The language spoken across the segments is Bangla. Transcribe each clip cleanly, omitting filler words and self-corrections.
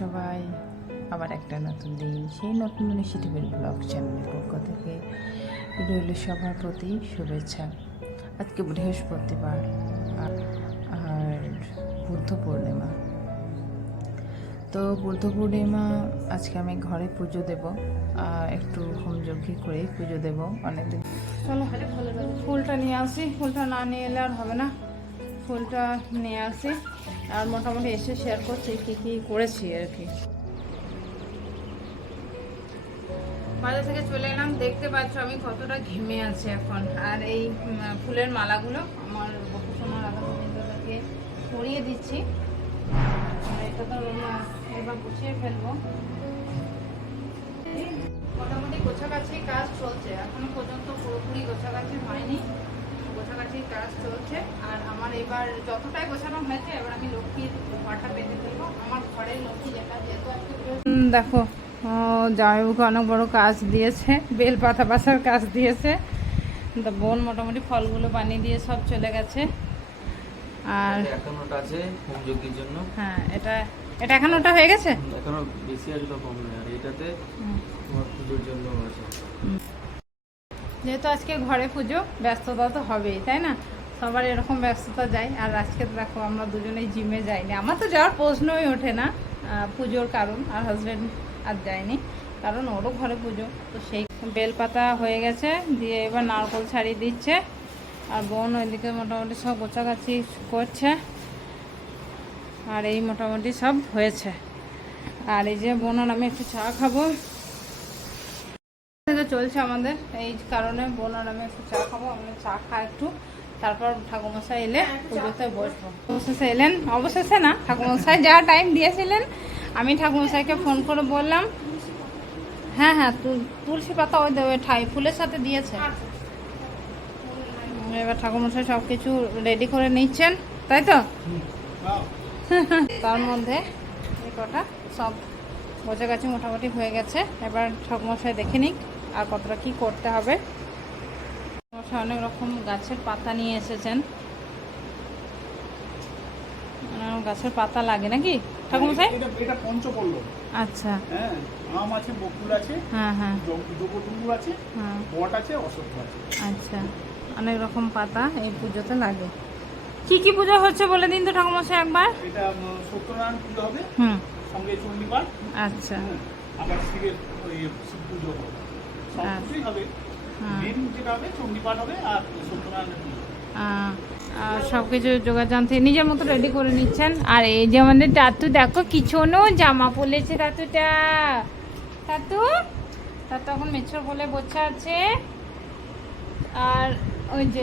সবাই, আবার একটা নতুন দিন, সেই নতুন দিনে সিটিভিল ব্লগ চ্যানেলের পক্ষ থেকে রইল সবার প্রতি শুভেচ্ছা। আজকে বৃহস্পতিবার আর বুদ্ধ পূর্ণিমা। তো বুদ্ধ পূর্ণিমা আজকে আমি ঘরে পুজো দেব, একটু হোমযজ্ঞ করে পুজো দেব। অনেকদিন চলো ফুলটা নিয়ে আসি, ফুলটা না নিয়ে এলে আর হবে না, ফুলটা নিয়ে আসি। আর মোটামুটি এসে শেয়ার করছি কী কী করেছি আর কি। বাজার থেকে চলে এলাম, দেখতে পাচ্ছ আমি কতটা ঘেমে আছি এখন। আর এই ফুলের মালাগুলো আমার বকুসোনা রাধা গোবিন্দকে পরিয়ে দিচ্ছি। এটা তো এবার গুছিয়ে ফেলবো। মোটামুটি গোছাগাছি কাজ চলছে, এখনো পর্যন্ত পুরোপুরি গোছাগাছি হয়নি, গোছাগাছির কাজ চলছে। আর আমার এবার যতটাই গোছানো হয়েছে, এবার আমি লক্ষ্মীর ঘরটা পেতে ফেলবো। আমার ঘরের লক্ষ্মী যেটা, যেহেতু দেখো জামাইবাবুকে অনেক বড় কাজ দিয়েছে, বেল পাতা বাসার কাজ দিয়েছে। তো বোন মোটামুটি ফলগুলো বানিয়ে দিয়ে সব চলে গেছে। আর এখনোটা আছে হোমযজ্ঞের জন্য। হ্যাঁ, এটা এখন ওটা হয়ে গেছে, এখনো বেশি আছে তো কম নেই। আর এটাতে তোমার পুজোর জন্য আছে। যেহেতু আজকে ঘরে পুজো, ব্যস্ততা তো হবেই, তাই না? সবার এরকম ব্যস্ততা যায়। আর আজকে তো দেখো আমরা দুজনেই জিমে যাইনি, আমার তো যাওয়ার প্রশ্নই ওঠে না পুজোর কারণ। আর হাজব্যান্ড আর যায়নি, কারণ ওরও ঘরে পুজো। তো সেই বেলপাতা হয়ে গেছে, দিয়ে এবার নারকোল ছাড়িয়ে দিচ্ছে। আর বোন ওইদিকে মোটামুটি সব গোছাগাছি করছে। আর এই মোটামুটি সব হয়েছে। আর এই যে বোন আর আমি একটু চা খাবো, চলছে আমাদের। এই কারণে বোন আর আমি একটু চা খাবো, আমি চা খাই একটু, তারপর ঠাকুরমশাই এলে পুজোতে বসবো। ঠাকুরমশাই এলেন অবশেষে, না ঠাকুরমশাই যা টাইম দিয়েছিলেন, আমি ঠাকুরমশাইকে ফোন করে বললাম হ্যাঁ হ্যাঁ তুলসী পাতা ওই ঠাই ফুলের সাথে দিয়েছে। এবার ঠাকুরমশাই সব কিছু রেডি করে নিচ্ছেন, তাই তো? তার মধ্যে এই কটা সব গোছাগাছি মোটামুটি হয়ে গেছে। এবার ঠাকুরমশাই দেখে নিক আর কতটা কি করতে হবে। ঠাকুরমশাই অনেক রকম গাছের পাতা নিয়ে এসেছেন। গাছের পাতা লাগে নাকি ঠাকুরমশাই? এটা পঞ্চপল্লব। আচ্ছা, হ্যাঁ, আম আছে, বকুল আছে, হ্যাঁ হ্যাঁ, জবডুমুর আছে, হ্যাঁ, বট আছে, অশ্বত্থ আছে। আচ্ছা, অনেক রকম পাতা এই পুজোতে লাগে। কি কি পুজো হচ্ছে বলে দিন তো ঠাকুরমশাই একবার। এটা সত্যনারায়ণ পুজো হবে, সঙ্গে চণ্ডীপাঠ। আচ্ছা, আবার শিবের শিব পুজো হবে, সব কিছুই হবে। মেন যেটা হবে চণ্ডীপাঠ হবে আর সত্যনারায়ণের পুজো। সব কিছু যোগাযন্ত্র নিজের মতো রেডি করে নিচ্ছেন। আর এই যে আমাদের টাতু, দেখো কিচনও জামা পরেছে টাতুটা। টাতু এখন মেছর বলে বসে আছে। আর ওই যে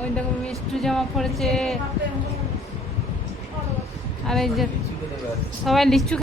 ওই দেখো মিষ্টু জামা পরেছে। আর এই যে সবাই লিচু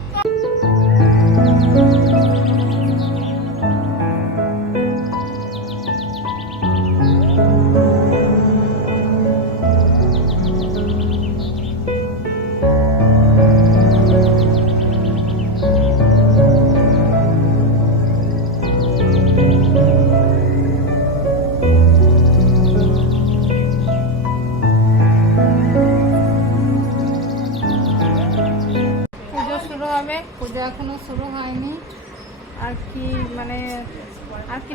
হবে। পুজো এখনো শুরু হয়নি আর কি, মানে আর কি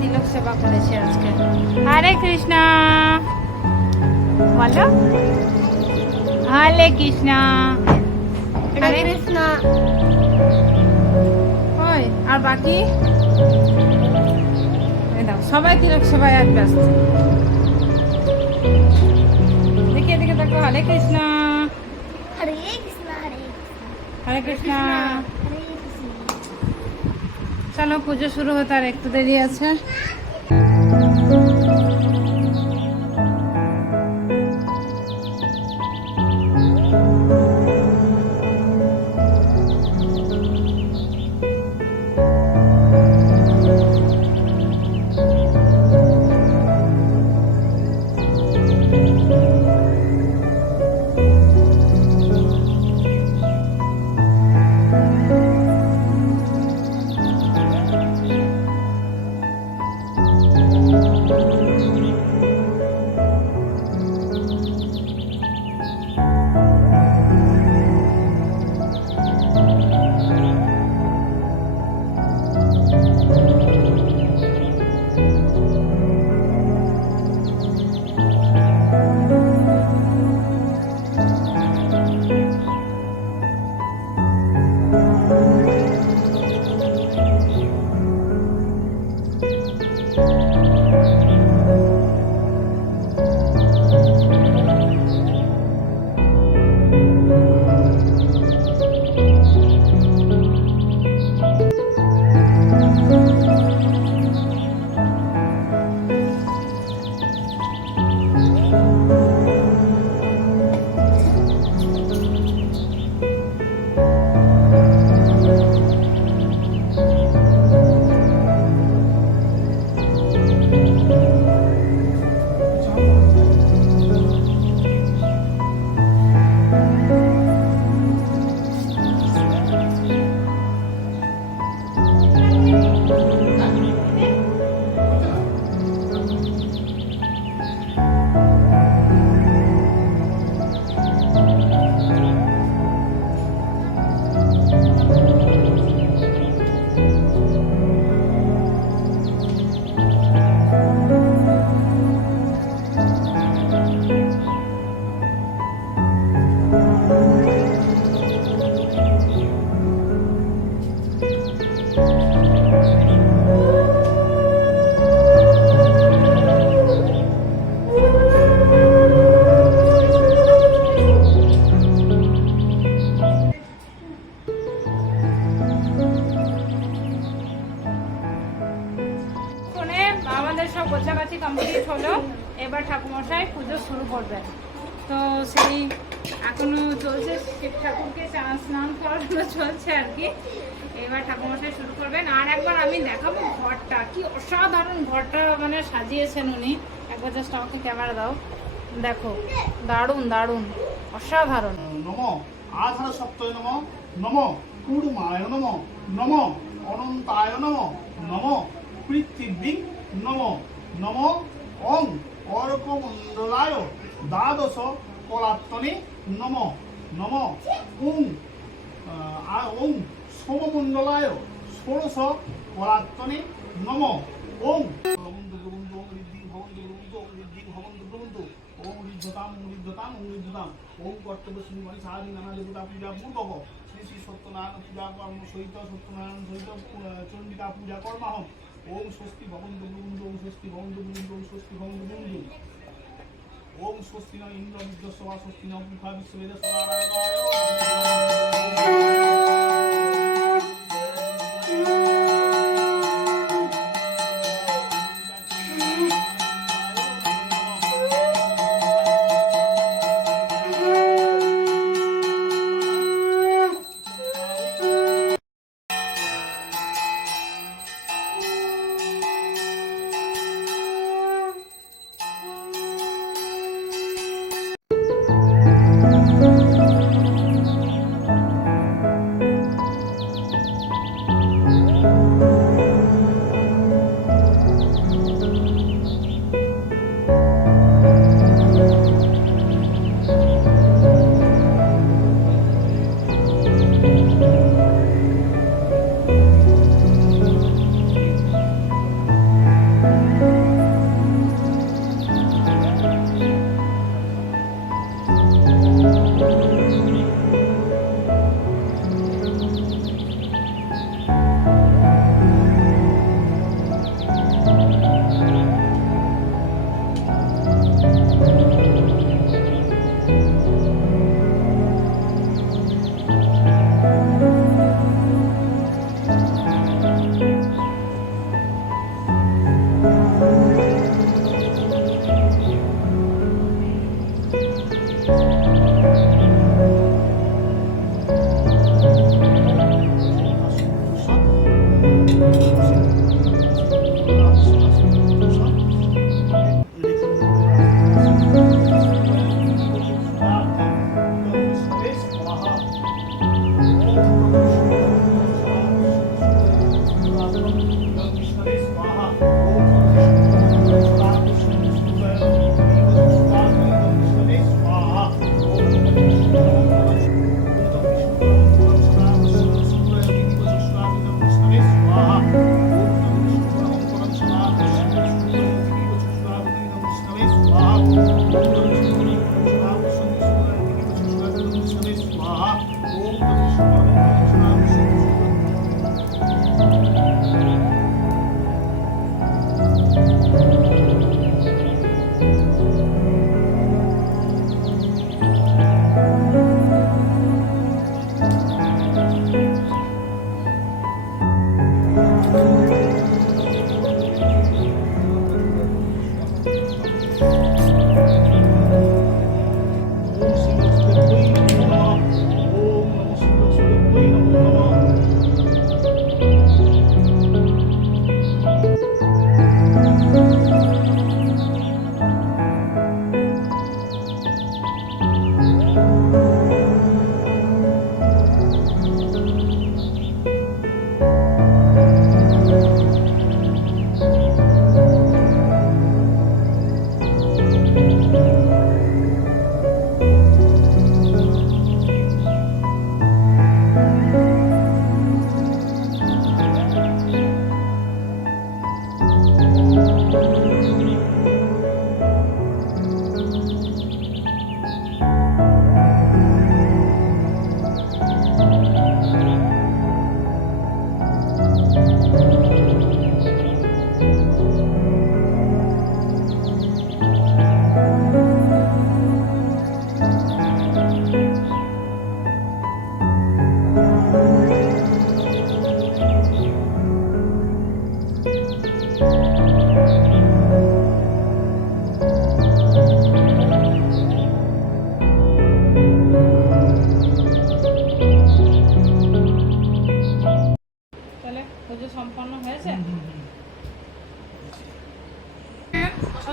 তিলক সেবা করেছি আজকে। হরে কৃষ্ণ বলো, হরে কৃষ্ণ হরে কৃষ্ণ। আর বাকি সবাই তিলক সেবায় এক ব্যস্ত। দেখি এদিকে দেখো, হরে কৃষ্ণ হরে কৃষ্ণ হরে কৃষ্ণ। চলো পুজো শুরু হতে আর একটু দেরি আছে। আমাদের সব গোছাগাছি কমপ্লিট হলো, এবার ঠাকুমশাই পুজো শুরু করবেন। তো সেই এখনো চলছে, শিব ঠাকুরকে স্নান করানো চলছে আর কি। এবার ঠাকুমশাই শুরু করবেন। আর একবার আমি দেখাবো ঘরটা, কি অসাধারণ ঘরটা মানে সাজিয়েছেন উনি। একবার জাস্ট আমাকে ক্যামেরা দাও, দেখো দারুণ দারুণ অসাধারণ। নম আধার সপ্তয় নম, নম কুর্মায় নম, নম অনন্তায় নম, নম পৃথিবী নম, নম ওং অর্কমণ্ডলায় দ্বাদশ কলাত্তনে নম, নম ওং ওং সোমমণ্ডলায় ষোড়শ কলাত্তনে নম, ওং ভবন্তু ভবন্তু ওং ঋদ্ধি ভবন্তু ভবন্তু ওং ঋদ্ধি ভবন্তু ভবন্তু ওং ঋদ্ধতাম ওং ঋদ্ধতাম ওং ঋদ্ধতাম ওং কর্তব্য শ্রীমণি সাহায্য নানা দেবতা পূজা পূর্বক শ্রী শ্রী সত্যনারায়ণ পূজা কর্ম সহিত সত্যনারায়ণ সহিত চণ্ডিকা পূজা কর্মাহম। ওং স্বস্তি ভবন্তু ভবন্তু ওং স্বস্তি ভবন্তু ভবন্তু ওং স্বস্তি ভবন্তু ভবন্তু ওং স্বস্তি ন ইন্দ্র বিদ্যস্ব বা স্বস্তি ন পৃথা বিশ্ববেদ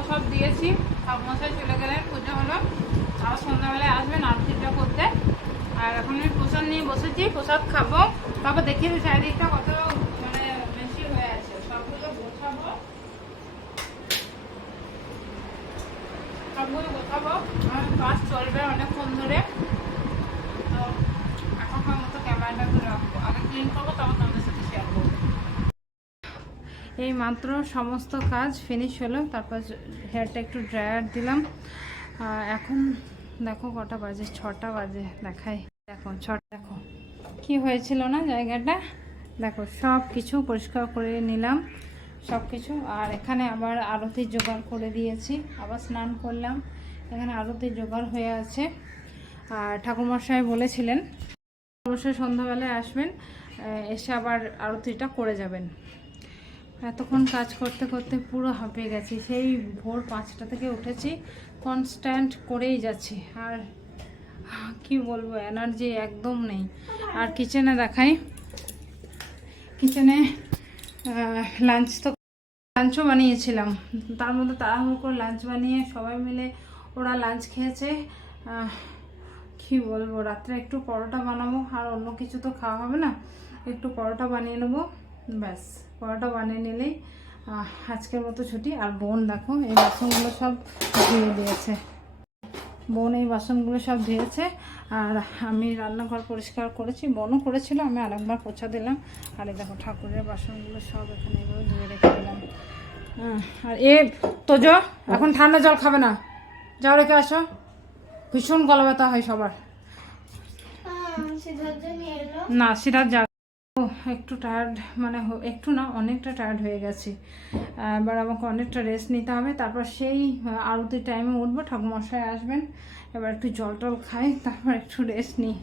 সব দিয়েছি, ঠাকুমশাই চলে গেলেন, পুজো হলো, আর সন্ধ্যাবেলায় আসবেন আরতিটা করতে। আর এখন আমি প্রসাদ নিয়ে বসেছি, প্রসাদ খাবো, তারপর দেখিয়ে দিই চারিদিকটা কত মানে বেশি হয়ে আছে, সবগুলো গোছাবো, আমার কাজ চলবে অনেকক্ষণ ধরে। তো এখনকার মতো ক্যামেরাটা ধরে রাখবো, আগে ক্লিন করবো, তারপর তোমাদের সাথে শেয়ার করবো। এই মাত্র সমস্ত কাজ ফিনিশ হলো, তারপর হেয়ারটা একটু ড্রায়ার দিলাম। এখন দেখো কটা বাজে, 6টা বাজে, দেখাই দেখো 6টা। দেখো কি হয়েছিল না জায়গাটা, দেখো সব কিছু পরিষ্কার করে নিলাম সব কিছু। আর এখানে আবার আরতির জোগাড় করে দিয়েছি, আবার স্নান করলাম, এখানে আরতির জোগাড় হয়ে আছে। আর ঠাকুরমশাই বলেছিলেন অবশ্যই সন্ধ্যাবেলায় আসবেন, এসে আবার আরতিটা করে যাবেন। এতক্ষণ কাজ করতে করতে পুরো হাঁপিয়ে গেছি, সেই ভোর 5টা থেকে উঠেছি, কনস্ট্যান্ট করেই যাচ্ছি, আর কি বলবো এনার্জি একদম নেই। আর কিচেনে দেখাই, কিচেনে লাঞ্চও বানিয়েছিলাম, তার মধ্যে তাড়াহুড়ো করে লাঞ্চ বানিয়ে সবাই মিলে ওরা লাঞ্চ খেয়েছে। কি বলবো, রাত্রে একটু পরোটা বানাবো, আর অন্য কিছু তো খাওয়া হবে না, একটু পরোটা বানিয়ে নেবো, ব্যাস পরোটা বানিয়ে নিলেই আজকের মতো ছুটি। আর বোন দেখো এই বাসনগুলো সব ধুয়ে দিয়েছে, বোন এই বাসনগুলো সব ধুয়েছে। আর আমি রান্নাঘর পরিষ্কার করেছি, বোনও করেছিল, আমি আরেকবার পোছা দিলাম। আর এই দেখো ঠাকুরের বাসনগুলো সব এখানে এভাবে ধুয়ে রেখে দিলাম। আর তোজো এখন ঠান্ডা জল খাবে না, যাও রেখে আসো, ভীষণ গলা ব্যথা হয় সবার। না সিরাজ যা, একটু টায়ার্ড, মানে একটু না অনেকটা টায়ার্ড হয়ে গেছি। এবার আমাকে অনেকটা রেস্ট নিতে হবে, তারপর সেই আরতির টাইমে উঠবো, ঠাকুরমশাই আসবেন, এবার একটু জল টল খাই, তারপর একটু রেস্ট নিই।